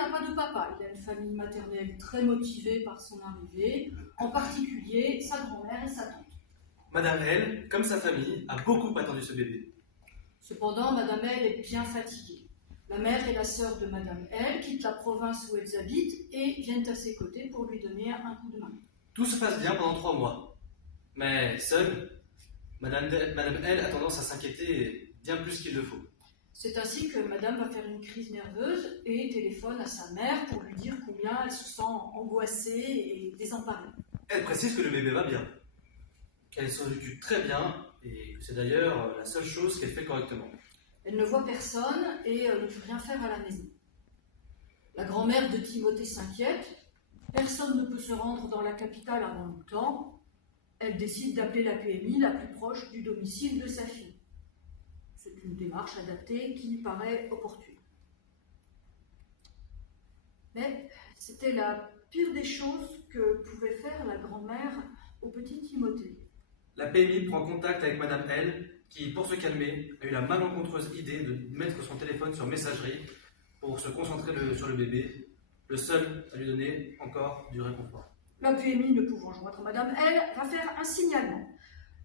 n'a pas de papa. Il a une famille maternelle très motivée par son arrivée, en particulier sa grand-mère et sa tante. Madame L, comme sa famille, a beaucoup attendu ce bébé. Cependant, Madame L est bien fatiguée. La mère et la sœur de Madame L quittent la province où elles habitent et viennent à ses côtés pour lui donner un coup de main. Tout se passe bien pendant 3 mois. Mais seule, Madame L a tendance à s'inquiéter bien plus qu'il le faut. C'est ainsi que Madame va faire une crise nerveuse et téléphone à sa mère pour lui dire combien elle se sent angoissée et désemparée. Elle précise que le bébé va bien, qu'elle s'en occupe très bien et que c'est d'ailleurs la seule chose qu'elle fait correctement. Elle ne voit personne et ne peut rien faire à la maison. La grand-mère de Timothée s'inquiète. Personne ne peut se rendre dans la capitale avant longtemps. Elle décide d'appeler la PMI la plus proche du domicile de sa fille. C'est une démarche adaptée qui paraît opportune. Mais c'était la pire des choses que pouvait faire la grand-mère au petit Timothée. La PMI prend contact avec Madame L, qui, pour se calmer, a eu la malencontreuse idée de mettre son téléphone sur messagerie pour se concentrer sur le bébé, le seul à lui donner encore du réconfort. La PMI, ne pouvant joindre Madame L, va faire un signalement.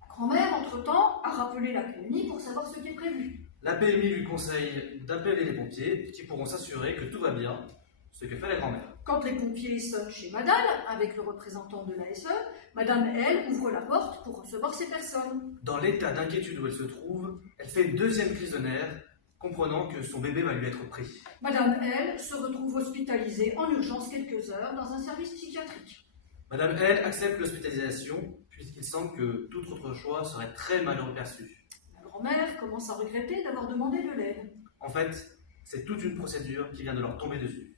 La grand-mère, entre-temps, a rappelé la PMI pour savoir ce qui est prévu. La PMI lui conseille d'appeler les pompiers, qui pourront s'assurer que tout va bien, ce que fait la grand-mère. Quand les pompiers sonnent chez Madame, avec le représentant de l'ASE, Madame L ouvre la porte pour recevoir ces personnes. Dans l'état d'inquiétude où elle se trouve, elle fait une deuxième crise de nerfs, comprenant que son bébé va lui être pris. Madame L se retrouve hospitalisée en urgence quelques heures dans un service psychiatrique. Madame L accepte l'hospitalisation, puisqu'il semble que tout autre choix serait très mal perçu. La grand-mère commence à regretter d'avoir demandé de l'aide. En fait, c'est toute une procédure qui vient de leur tomber dessus.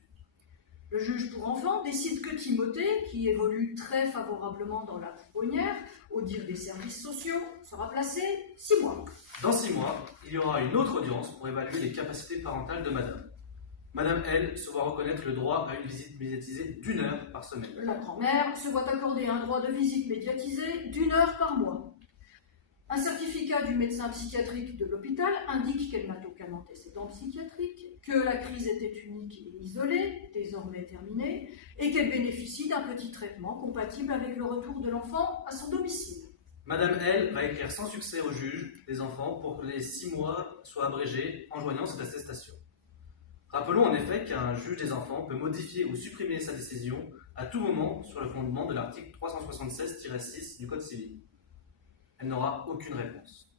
Le juge pour enfants décide que Timothée, qui évolue très favorablement dans la pouponnière, au dire des services sociaux, sera placé 6 mois. Dans 6 mois, il y aura une autre audience pour évaluer les capacités parentales de Madame. Madame L se voit reconnaître le droit à une visite médiatisée d'1 heure par semaine. La grand-mère se voit accorder un droit de visite médiatisée d'1 heure par mois. Un certificat du médecin psychiatrique de l'hôpital indique qu'elle n'a aucun antécédent psychiatrique, que la crise était unique et isolée, désormais terminée, et qu'elle bénéficie d'un petit traitement compatible avec le retour de l'enfant à son domicile. Madame L va écrire sans succès au juge des enfants pour que les 6 mois soient abrégés en joignant cette attestation. Rappelons en effet qu'un juge des enfants peut modifier ou supprimer sa décision à tout moment sur le fondement de l'article 376-6 du Code civil. Elle n'aura aucune réponse.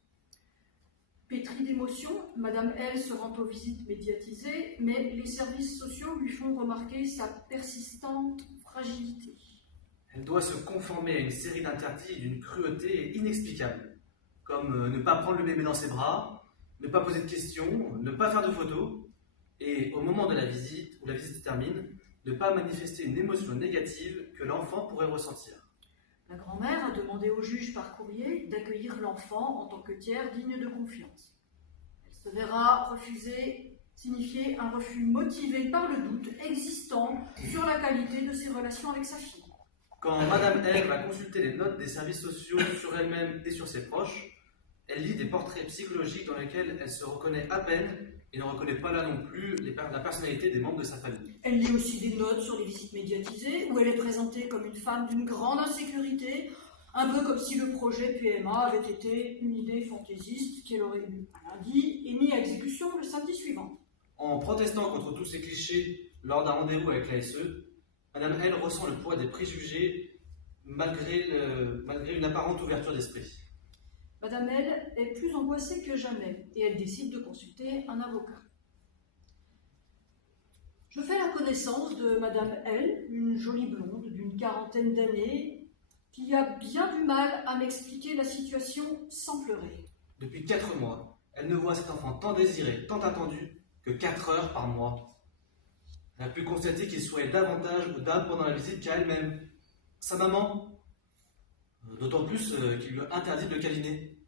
Pétrie d'émotion, Madame L se rend aux visites médiatisées, mais les services sociaux lui font remarquer sa persistante fragilité. Elle doit se conformer à une série d'interdits d'une cruauté inexplicable, comme ne pas prendre le bébé dans ses bras, ne pas poser de questions, ne pas faire de photos, et au moment de la visite, où la visite se termine, ne pas manifester une émotion négative que l'enfant pourrait ressentir. La grand-mère a demandé au juge par courrier d'accueillir l'enfant en tant que tiers digne de confiance. Elle se verra signifier un refus motivé par le doute existant sur la qualité de ses relations avec sa fille. Quand Madame L va consulter les notes des services sociaux sur elle-même et sur ses proches, elle lit des portraits psychologiques dans lesquels elle se reconnaît à peine et ne reconnaît pas là non plus la personnalité des membres de sa famille. Elle lit aussi des notes sur les visites médiatisées où elle est présentée comme une femme d'une grande insécurité, un peu comme si le projet PMA avait été une idée fantaisiste qu'elle aurait eue un lundi et mis à exécution le samedi suivant. En protestant contre tous ces clichés lors d'un rendez-vous avec l'ASE, Madame L ressent le poids des préjugés malgré une apparente ouverture d'esprit. Madame L est plus angoissée que jamais et elle décide de consulter un avocat. Je fais la connaissance de Madame L, une jolie blonde d'une 40aine d'années, qui a bien du mal à m'expliquer la situation sans pleurer. Depuis 4 mois, elle ne voit cet enfant tant désiré, tant attendu, que 4 heures par mois. Elle a pu constater qu'il souriait davantage ou d'âme pendant la visite qu'à elle-même. Sa maman, d'autant plus qu'il lui a interdit de le câliner.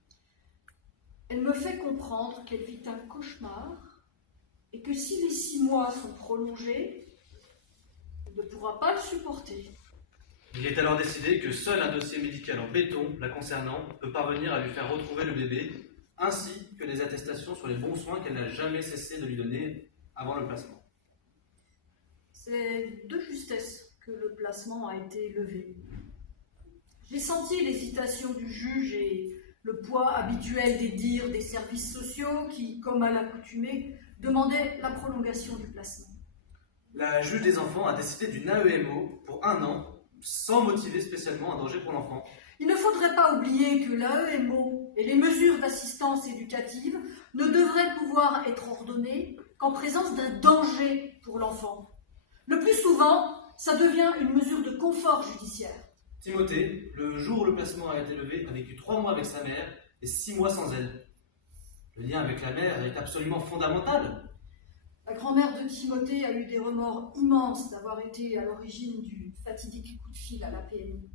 Elle me fait comprendre qu'elle vit un cauchemar et que si les 6 mois sont prolongés, elle ne pourra pas le supporter. Il est alors décidé que seul un dossier médical en béton la concernant peut parvenir à lui faire retrouver le bébé, ainsi que les attestations sur les bons soins qu'elle n'a jamais cessé de lui donner avant le placement. C'est de justesse que le placement a été levé. J'ai senti l'hésitation du juge et le poids habituel des dires des services sociaux qui, comme à l'accoutumée, demandaient la prolongation du placement. La juge des enfants a décidé d'une AEMO pour 1 an, sans motiver spécialement un danger pour l'enfant. Il ne faudrait pas oublier que l'AEMO et les mesures d'assistance éducative ne devraient pouvoir être ordonnées qu'en présence d'un danger pour l'enfant. Le plus souvent, ça devient une mesure de confort judiciaire. Timothée, le jour où le placement a été levé, a vécu 3 mois avec sa mère et 6 mois sans elle. Le lien avec la mère est absolument fondamental. La grand-mère de Timothée a eu des remords immenses d'avoir été à l'origine du fatidique coup de fil à la PMI.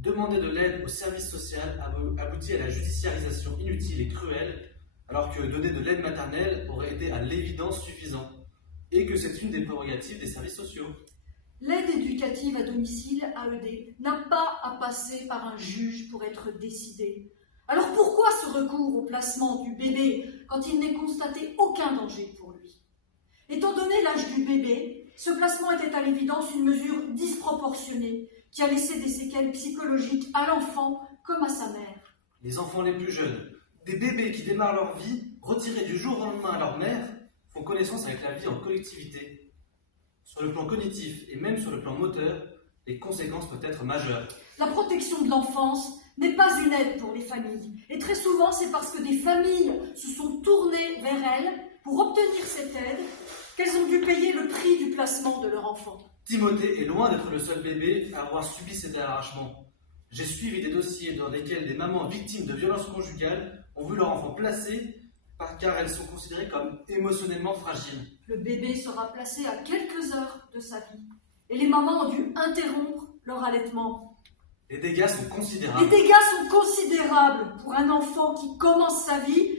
Demander de l'aide au service social aboutit à la judiciarisation inutile et cruelle, alors que donner de l'aide maternelle aurait été à l'évidence suffisant, et que c'est une des prérogatives des services sociaux. L'aide éducative à domicile, AED, n'a pas à passer par un juge pour être décidée. Alors pourquoi ce recours au placement du bébé quand il n'est constaté aucun danger pour lui? Étant donné l'âge du bébé, ce placement était à l'évidence une mesure disproportionnée qui a laissé des séquelles psychologiques à l'enfant comme à sa mère. Les enfants les plus jeunes, des bébés qui démarrent leur vie, retirés du jour au lendemain à leur mère, font connaissance avec la vie en collectivité. Sur le plan cognitif et même sur le plan moteur, les conséquences peuvent être majeures. La protection de l'enfance n'est pas une aide pour les familles. Et très souvent, c'est parce que des familles se sont tournées vers elles pour obtenir cette aide qu'elles ont dû payer le prix du placement de leur enfant. Timothée est loin d'être le seul bébé à avoir subi cet arrachement. J'ai suivi des dossiers dans lesquels des mamans victimes de violences conjugales ont vu leur enfant placé car elles sont considérées comme émotionnellement fragiles. Le bébé sera placé à quelques heures de sa vie et les mamans ont dû interrompre leur allaitement. Les dégâts sont considérables. Les dégâts sont considérables pour un enfant qui commence sa vie